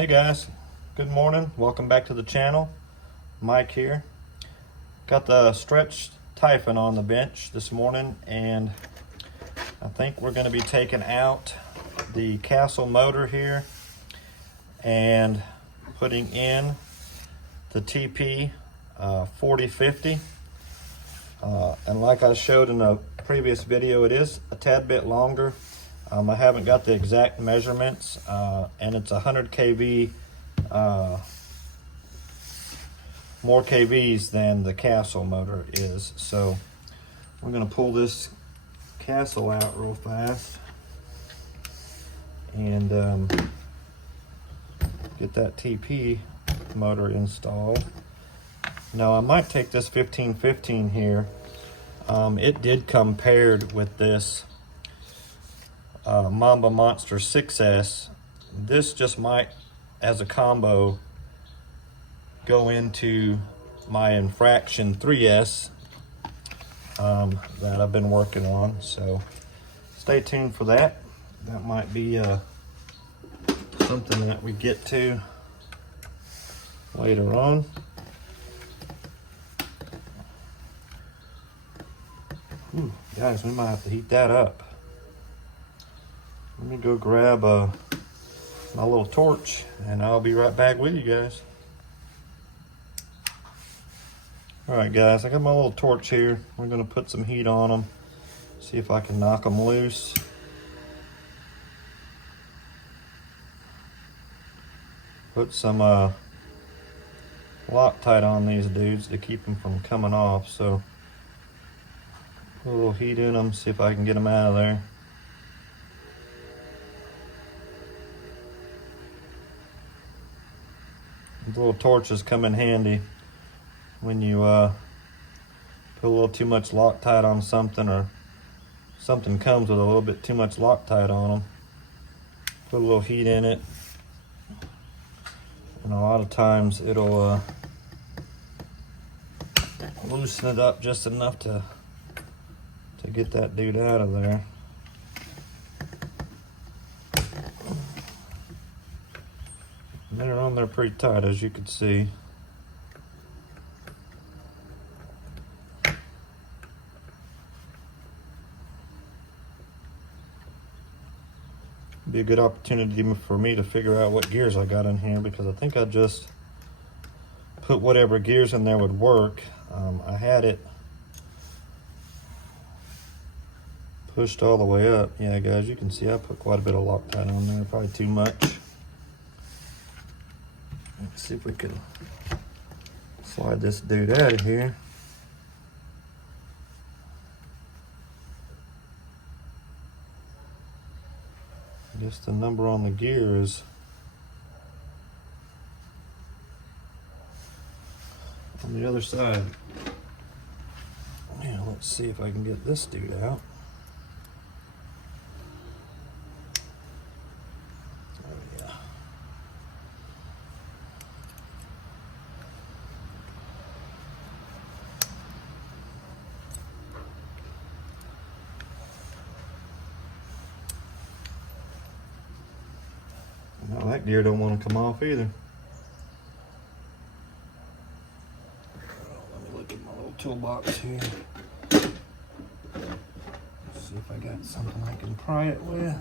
Hey guys, good morning. Welcome back to the channel. Mike here. Got the stretched Typhon on the bench this morning, and I think we're going to be taking out the castle motor here and putting in the TP 4050. And like I showed in a previous video, it is a tad bit longer. I haven't got the exact measurements, and it's 100 kV, more kVs than the castle motor is. So we're going to pull this castle out real fast and get that TP motor installed. Now I might take this 1515 here. It did come paired with this Mamba Monster 6S. This just might, as a combo, go into my Infraction 3S that I've been working on. So stay tuned for that. That might be something that we get to later on. Ooh, guys, we might have to heat that up. Let me go grab my little torch, and I'll be right back with you guys. All right, guys, I got my little torch here. We're gonna put some heat on them, see if I can knock them loose. Put some Loctite on these dudes to keep them from coming off. So put a little heat in them, see if I can get them out of there. These little torches come in handy when you put a little too much Loctite on something, or something comes with a little bit too much Loctite on them. Put a little heat in it, and a lot of times it'll loosen it up just enough to get that dude out of there. They're on there pretty tight, as you can see. Be a good opportunity for me to figure out what gears I got in here, because I think I just put whatever gears in there would work. I had it pushed all the way up. Yeah, guys, you can see I put quite a bit of Loctite on there, probably too much. Let's see if we can slide this dude out of here. I guess the number on the gear is on the other side. Yeah, let's see if I can get this dude out. Now that gear don't want to come off either. Let me look at my little toolbox here. Let's see if I got something I can pry it with.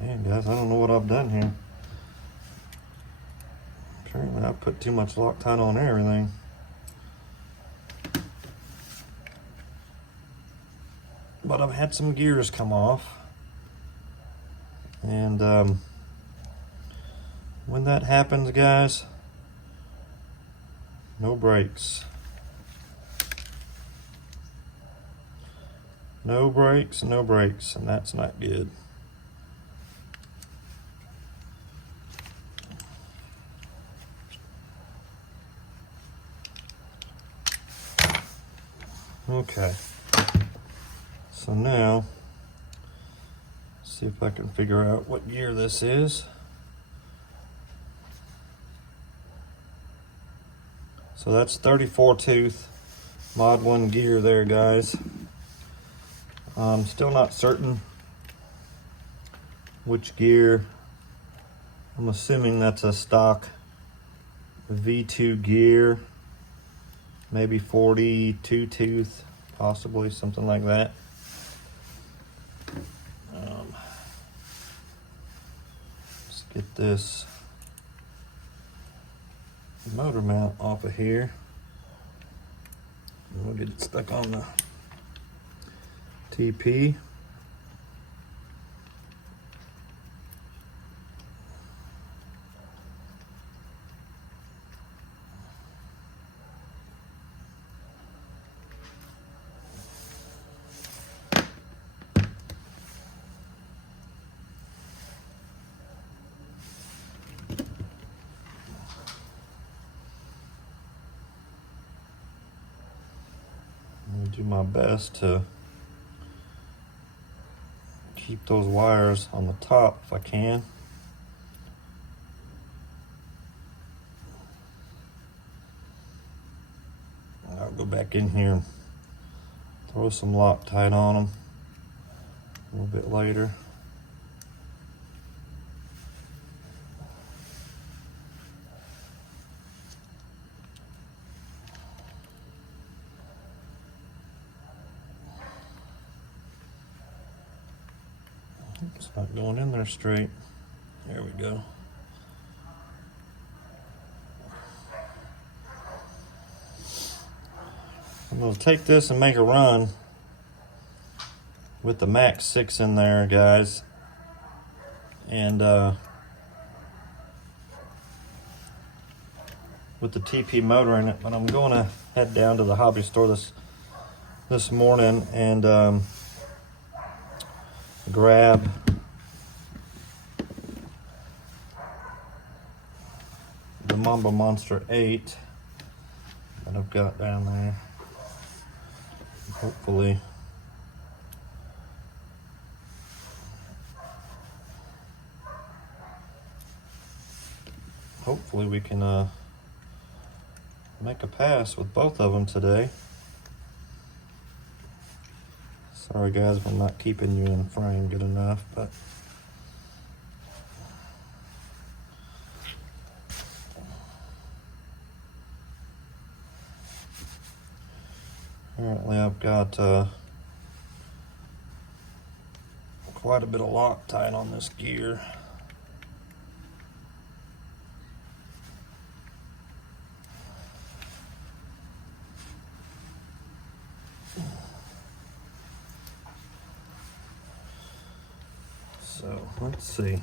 Man, guys, I don't know what I've done here. Apparently I put too much Loctite on everything. But I've had some gears come off. And when that happens, guys, no brakes. No brakes, no brakes, and that's not good. Okay, so now, see if I can figure out what gear this is. So that's 34 tooth Mod 1 gear there, guys. I'm still not certain which gear. I'm assuming that's a stock V2 gear, maybe 42 tooth, possibly something like that. Let's get this motor mount off of here. And we'll get it stuck on the TP. I'll do my best to keep those wires on the top if I can. I'll go back in here and throw some Loctite on them a little bit later. It's not going in there straight. There we go. I'm going to take this and make a run with the Max6 in there, guys. And with the TP motor in it. But I'm going to head down to the hobby store this morning and grab the Mamba Monster 8 that I've got down there. Hopefully we can make a pass with both of them today. Sorry guys if I'm not keeping you in frame good enough, but apparently I've got quite a bit of Loctite on this gear. So let's see.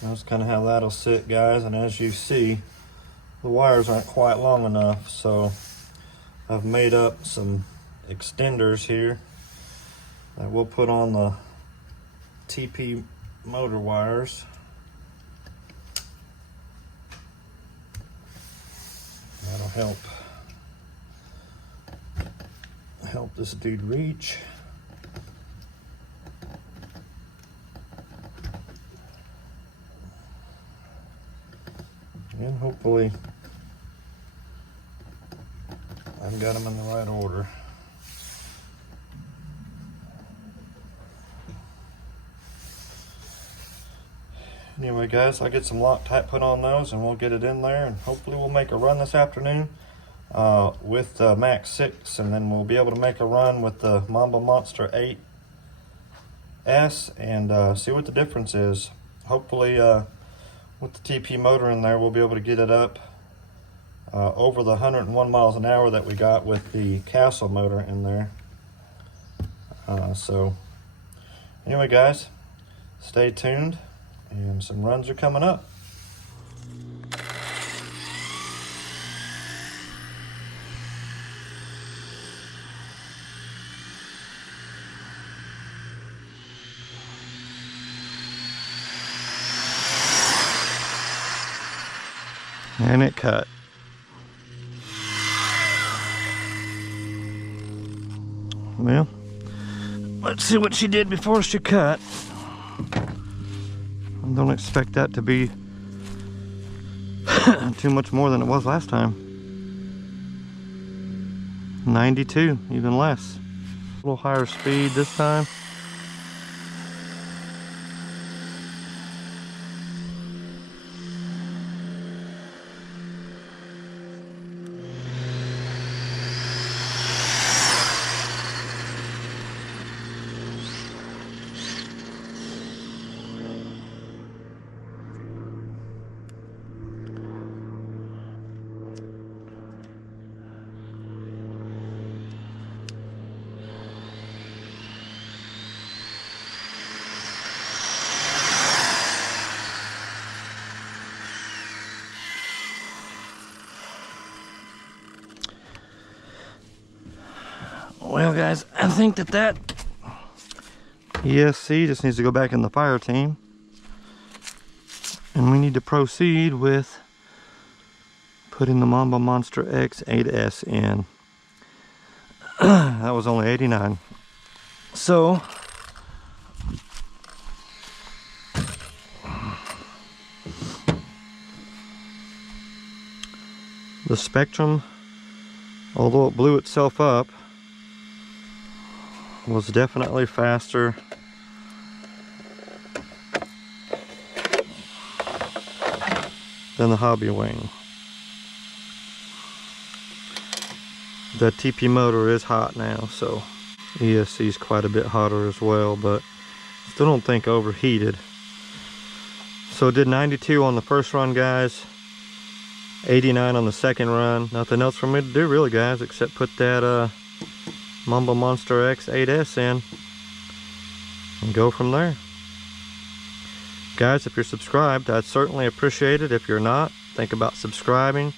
That's kind of how that'll sit, guys. And as you see, the wires aren't quite long enough, so I've made up some extenders here that we'll put on the TP motor wires. That'll help this dude reach. And hopefully I've got them in the right order. Anyway guys, I'll get some Loctite put on those and we'll get it in there, and hopefully we'll make a run this afternoon with the Max6, and then we'll be able to make a run with the Mamba Monster 8S and see what the difference is. Hopefully with the TP motor in there, we'll be able to get it up over the 101 miles an hour that we got with the Castle motor in there. So anyway guys, stay tuned, and some runs are coming up. And it cut. Well, let's see what she did before she cut. Don't expect that to be too much more than it was last time. 92, even less. A little higher speed this time. Well guys, I think that ESC just needs to go back in the fire team. And we need to proceed with putting the Mamba Monster X 8S in. That was only 89. So, the Spectrum, although it blew itself up, was definitely faster than the Hobby Wing. The TP motor is hot now, so ESC is quite a bit hotter as well, but still don't think overheated. So it did 92 on the first run, guys, 89 on the second run. Nothing else for me to do really, guys, except put that Mamba Monster X 8S in and go from there. Guys, if you're subscribed, I'd certainly appreciate it. If you're not, think about subscribing.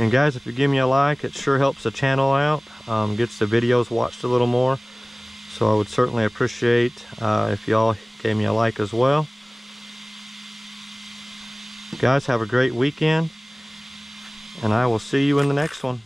And guys, if you give me a like, it sure helps the channel out, gets the videos watched a little more. So I would certainly appreciate if y'all gave me a like as well. Guys, have a great weekend, and I will see you in the next one.